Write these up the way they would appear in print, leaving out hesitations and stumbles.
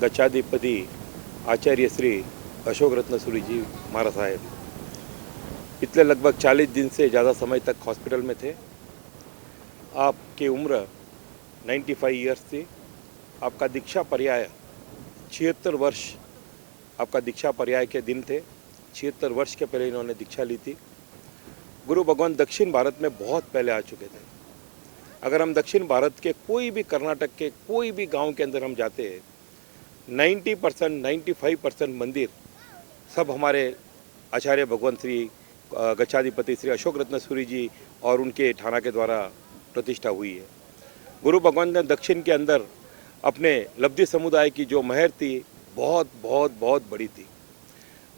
गच्छाधिपति आचार्य श्री अशोक रत्न सूरी जी महाराज साहेब पिछले लगभग 40 दिन से ज़्यादा समय तक हॉस्पिटल में थे। आपकी उम्र 95 ईयर्स थी। आपका दीक्षा पर्याय 76 वर्ष आपका दीक्षा पर्याय के दिन थे। 76 वर्ष के पहले इन्होंने दीक्षा ली थी। गुरु भगवान दक्षिण भारत में बहुत पहले आ चुके थे। अगर हम दक्षिण भारत के कोई भी, कर्नाटक के कोई भी गांव के अंदर हम जाते हैं, 90% 95% मंदिर सब हमारे आचार्य भगवान श्री गच्छाधिपति श्री अशोक रत्न सूरी जी और उनके ठाना के द्वारा प्रतिष्ठा हुई है। गुरु भगवान ने दक्षिण के अंदर अपने लब्धि समुदाय की जो महर थी बहुत बहुत बहुत बड़ी थी।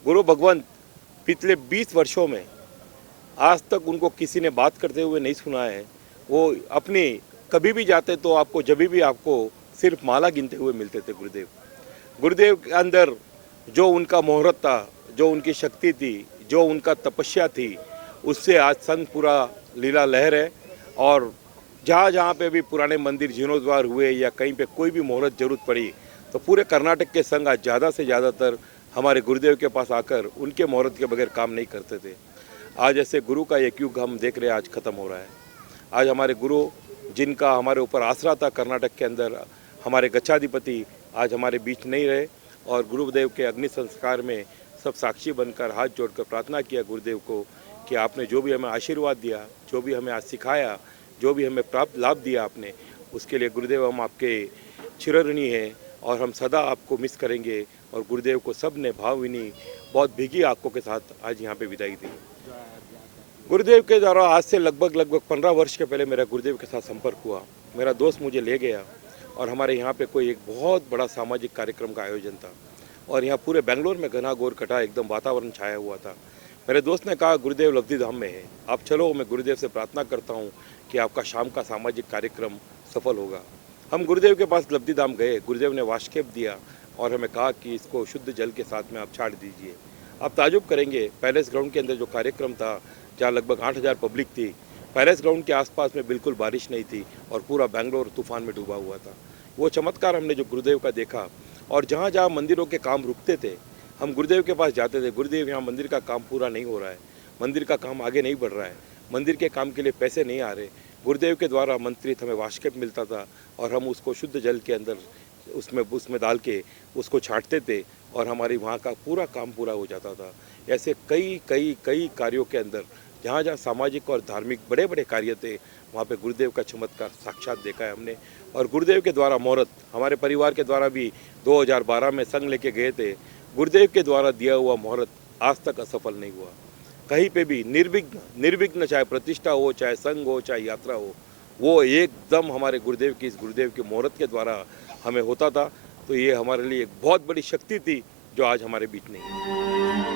गुरु भगवान पिछले 20 वर्षों में आज तक उनको किसी ने बात करते हुए नहीं सुना है। वो अपनी कभी भी जाते तो आपको जब भी आपको सिर्फ माला गिनते हुए मिलते थे। गुरुदेव के अंदर जो उनका मुहूर्त था, जो उनकी शक्ति थी, जो उनका तपस्या थी, उससे आज संघ पूरा लीला लहर है। और जहाँ जहाँ पे भी पुराने मंदिर जीर्णोद्वार हुए या कहीं पे कोई भी मुहूर्त जरूरत पड़ी तो पूरे कर्नाटक के संघ आज ज़्यादा से ज़्यादातर हमारे गुरुदेव के पास आकर उनके मुहूर्त के बगैर काम नहीं करते थे। आज ऐसे गुरु का एक युग हम देख रहे हैं आज ख़त्म हो रहा है। आज हमारे गुरु जिनका हमारे ऊपर आसरा था कर्नाटक के अंदर, हमारे गच्छाधिपति आज हमारे बीच नहीं रहे। और गुरुदेव के अग्नि संस्कार में सब साक्षी बनकर हाथ जोड़कर प्रार्थना किया गुरुदेव को कि आपने जो भी हमें आशीर्वाद दिया, जो भी हमें आज सिखाया, जो भी हमें प्राप्त लाभ दिया आपने, उसके लिए गुरुदेव हम आपके चिरऋणी हैं और हम सदा आपको मिस करेंगे। और गुरुदेव को सब ने भावभीनी बहुत भीगी आंखों के साथ आज यहाँ पे विदाई दी। गुरुदेव के द्वारा आज से लगभग 15 वर्ष के पहले मेरा गुरुदेव के साथ संपर्क हुआ। मेरा दोस्त मुझे ले गया और हमारे यहाँ पे कोई एक बहुत बड़ा सामाजिक कार्यक्रम का आयोजन था और यहाँ पूरे बेंगलोर में घना घोर कटा एकदम वातावरण छाया हुआ था। मेरे दोस्त ने कहा गुरुदेव लब्धि धाम में है, आप चलो, मैं गुरुदेव से प्रार्थना करता हूँ कि आपका शाम का सामाजिक कार्यक्रम सफल होगा। हम गुरुदेव के पास लब्धि धाम गए। गुरुदेव ने वाष्केप दिया और हमें कहा कि इसको शुद्ध जल के साथ में आप छाड़ दीजिए। आप ताजुब करेंगे, पैलेस ग्राउंड के अंदर जो कार्यक्रम था जहाँ लगभग 8000 पब्लिक थी, पैलेस ग्राउंड के आसपास में बिल्कुल बारिश नहीं थी और पूरा बेंगलोर तूफान में डूबा हुआ था। वो चमत्कार हमने जो गुरुदेव का देखा। और जहाँ जहाँ मंदिरों के काम रुकते थे हम गुरुदेव के पास जाते थे, गुरुदेव यहाँ मंदिर का काम पूरा नहीं हो रहा है, मंदिर का काम आगे नहीं बढ़ रहा है, मंदिर के काम के लिए पैसे नहीं आ रहे। गुरुदेव के द्वारा मंत्रित हमें वाष्केप मिलता था और हम उसको शुद्ध जल के अंदर उसमें डाल के उसको छांटते थे और हमारी वहाँ का पूरा काम पूरा हो जाता था। ऐसे कई कई कई कार्यों के अंदर जहाँ जहाँ सामाजिक और धार्मिक बड़े बड़े कार्य थे वहाँ पे गुरुदेव का चमत्कार साक्षात देखा है हमने। और गुरुदेव के द्वारा मुहूर्त हमारे परिवार के द्वारा भी 2012 में संघ लेके गए थे। गुरुदेव के द्वारा दिया हुआ मुहूर्त आज तक असफल नहीं हुआ। कहीं पे भी निर्विघ्न चाहे प्रतिष्ठा हो, चाहे संघ हो, चाहे यात्रा हो, वो एकदम हमारे गुरुदेव की, इस गुरुदेव के मुहूर्त के द्वारा हमें होता था। तो ये हमारे लिए एक बहुत बड़ी शक्ति थी जो आज हमारे बीच नहीं है।